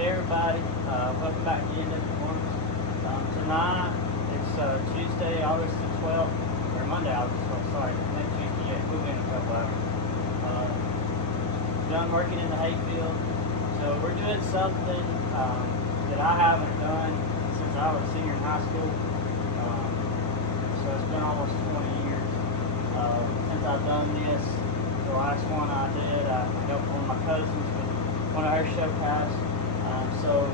Hey everybody, welcome back to the End of Performance. Tonight, it's Tuesday, August the 12th, or Monday, August the 12th, sorry, not Tuesday yet, we'll be in a couple hours. Done working in the hayfield, so we're doing something that I haven't done since I was a senior in high school. So it's been almost 20 years since I've done this. The last one I did, I helped one of my cousins with one of her show cows. So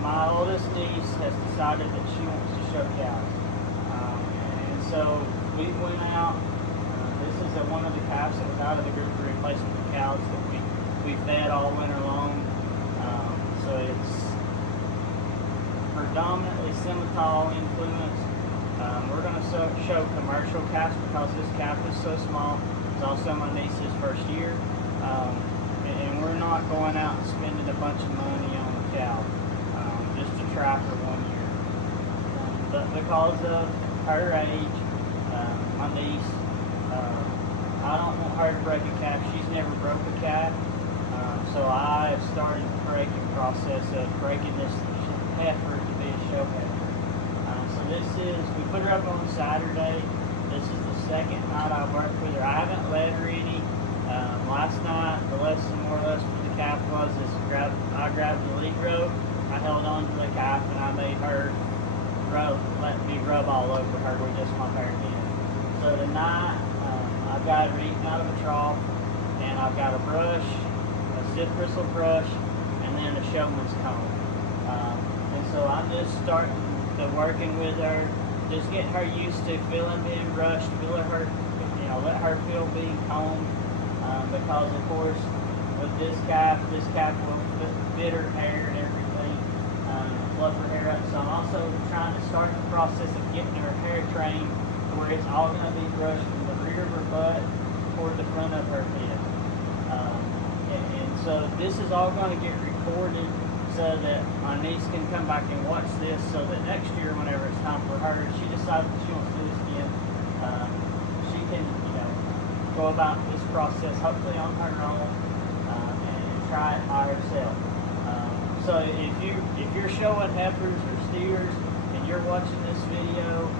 my oldest niece has decided that she wants to show cows. And so we went out. This is one of the calves that was out of the group of replacement cows that we fed all winter long. So it's predominantly Simmental influenced. We're going to show commercial calves because this calf is so small. It's also my niece's first year. And we're not going out and spending a bunch of money on the cow just to try for 1 year. But because of her age, my niece, I don't want her to break a calf. She's never broke a calf. So I have started the breaking process of breaking this heifer to be a show heifer. So this is, we put her up on Saturday. This is the second night I've worked with her. I haven't led her any. Last night, the lesson more or less for the calf was I grabbed the lead rope, I held on to the calf, and I made her let me rub all over her with just my bare hand. So tonight, I've got her eating out of a trough, and I've got a brush, a stiff bristle brush, and then a showman's comb. And so I'm just starting to working with her, just getting her used to feeling being brushed, feeling her, let her feel being combed. Because of course, with this calf will fit her hair and everything, fluff her hair up. So I'm also trying to start the process of getting her hair trained where it's all going to be brushed from the rear of her butt toward the front of her head. And so this is all going to get recorded so that my niece can come back and watch this, so that next year, whenever it's time for her, if she decides that she wants to do this again, she can, go about this process hopefully on her own and try it by herself. So if you're showing heifers or steers and you're watching this video,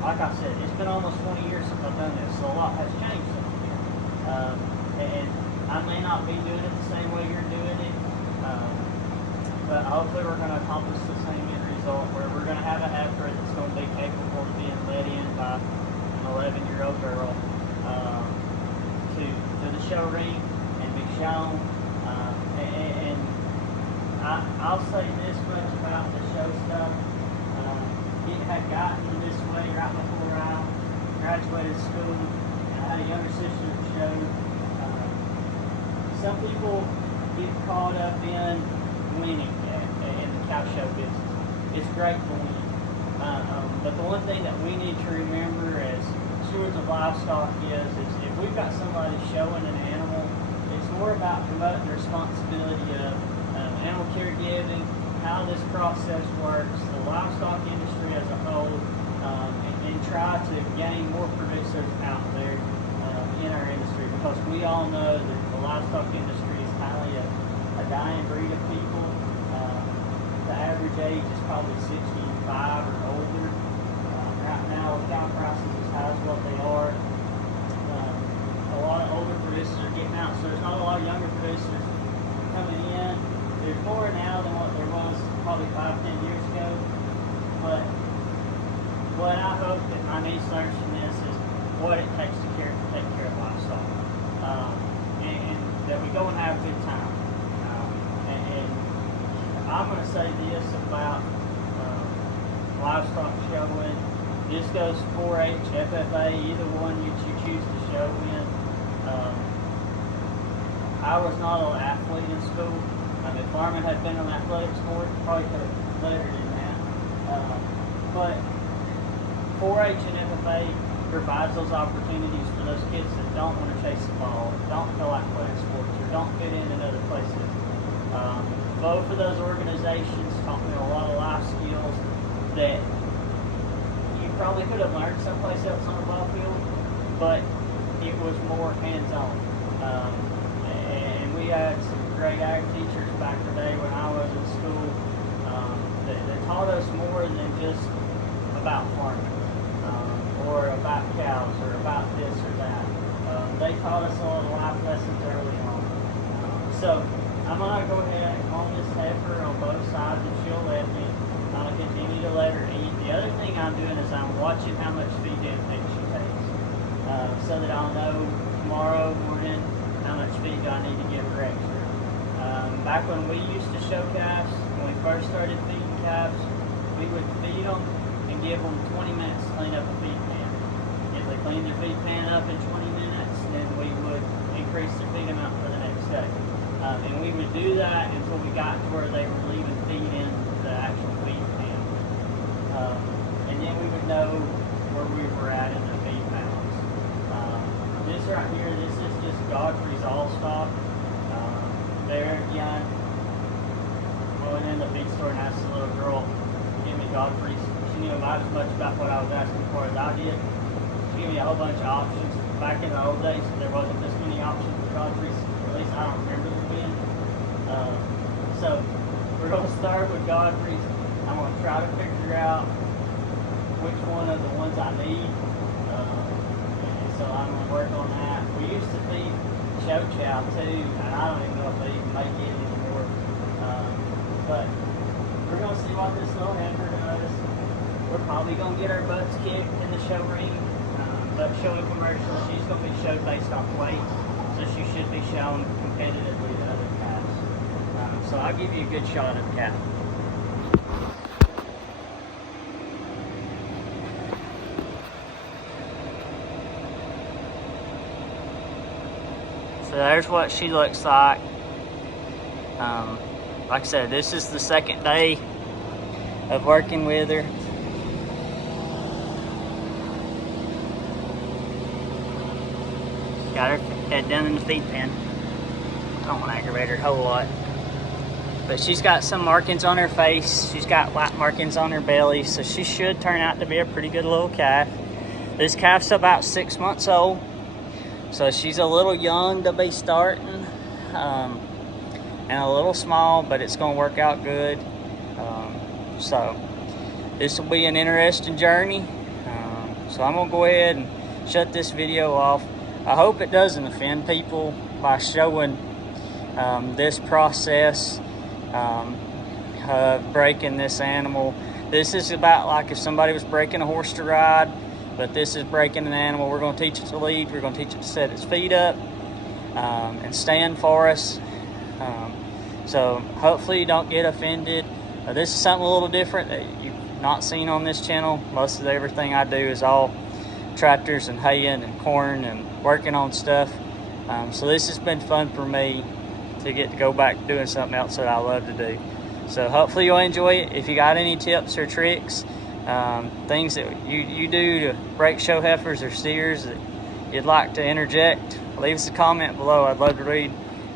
like I said, it's been almost 20 years since I've done this, so a lot has changed since then. And I may not be doing it the same way you're doing it, but hopefully we're going to accomplish the same end result where we're going to have a heifer that's going to be capable of being led in by an 11-year-old girl to the show ring and be shown. And I'll say this much about the show stuff. It had gotten this way right before I graduated school. I had a younger sister that showed. Some people get caught up in winning in the cow show business. It's great to win. But the one thing that we need to remember as stewards of livestock is if we've got somebody showing an animal, it's more about promoting the responsibility of animal caregiving, how this process works, the livestock industry as a whole, and try to gain more producers out there in our industry, because we all know that the livestock industry is highly a dying breed of people. The average age is probably 65 or older. Right now, with cow prices as high as what they are, a lot of older producers are getting out, so there's not a lot of younger producers coming in. There's more now than what there was probably 5-10 years ago, but what I hope that my niece learns from this is what it takes to take care of livestock, and that we go and have a good time. And I'm going to say this about livestock showing. This goes 4-H, FFA, either one that you choose to show in. I was not an athlete in school. If farming had been an athletic sport, probably could have lettered in that. But 4-H and FFA provides those opportunities for those kids that don't want to chase the ball, don't feel like playing sports, or don't fit in other places. Both of those organizations taught me a lot of life skills that you probably could have learned someplace else on a ball field, but it was more hands-on. And we had some great great ag teachers back in the day when I was in school. They taught us more than just about farming, or about cows, or about this or that. They taught us a lot of life lessons early on. So I'm going to go ahead and calm this heifer on both sides, and she'll let me. I'm going to continue to let her eat. The other thing I'm doing is I'm watching how much feed intake she takes, so that I'll know tomorrow morning how much feed do I need to give her extra. Back when we used to show calves, when we first started feeding calves, we would feed them and give them 20 minutes to clean up a feed pan. If they cleaned their feed pan up in 20 minutes, then we would increase their feed amount for the next day. And we would do that until we got to where they were leaving feed in the actual feed pan. And then we would know where we were at in the feed pounds. This right here, this is just Godfrey's All-Stock. There again, I went in the feed store and asked the little girl to give me Godfrey's. She knew about as much about what I was asking for as I did. She gave me a whole bunch of options. Back in the old days, there wasn't this many options for Godfrey's. At least I don't remember them being. So we're going to start with Godfrey's. I'm going to try to figure out which one of the ones I need. And so I'm going to work on that. We used to feed chow chow too, and I don't even know if they even make it anymore. But we're going to see what this little heifer does. We're probably going to get our butts kicked in the show ring, but showing commercials, she's going to be showed based off weight, so she should be shown competitively to other calves. So I'll give you a good shot of the calf. So there's what she looks like. Like I said, this is the second day of working with her. Got her head down in the feed pen. Don't want to aggravate her a whole lot. But she's got some markings on her face. She's got white markings on her belly, so she should turn out to be a pretty good little calf. This calf's about 6 months old. So she's a little young to be starting, and a little small, but it's going to work out good. So this will be an interesting journey. So I'm going to go ahead and shut this video off. I hope it doesn't offend people by showing this process of breaking this animal. This is about like if somebody was breaking a horse to ride. But this is breaking an animal. We're going to teach it to lead. We're going to teach it to set its feet up and stand for us. So hopefully you don't get offended. This is something a little different that you've not seen on this channel. Most of everything I do is all tractors and haying and corn and working on stuff. So this has been fun for me to get to go back doing something else that I love to do. So hopefully you'll enjoy it. If you got any tips or tricks, things that you do to break show heifers or steers that you'd like to interject, leave us a comment below. I'd love to read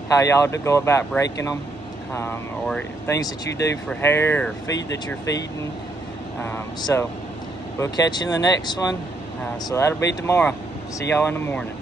how y'all go about breaking them, or things that you do for hair or feed that you're feeding. So we'll catch you in the next one. So that'll be tomorrow. See y'all in the morning.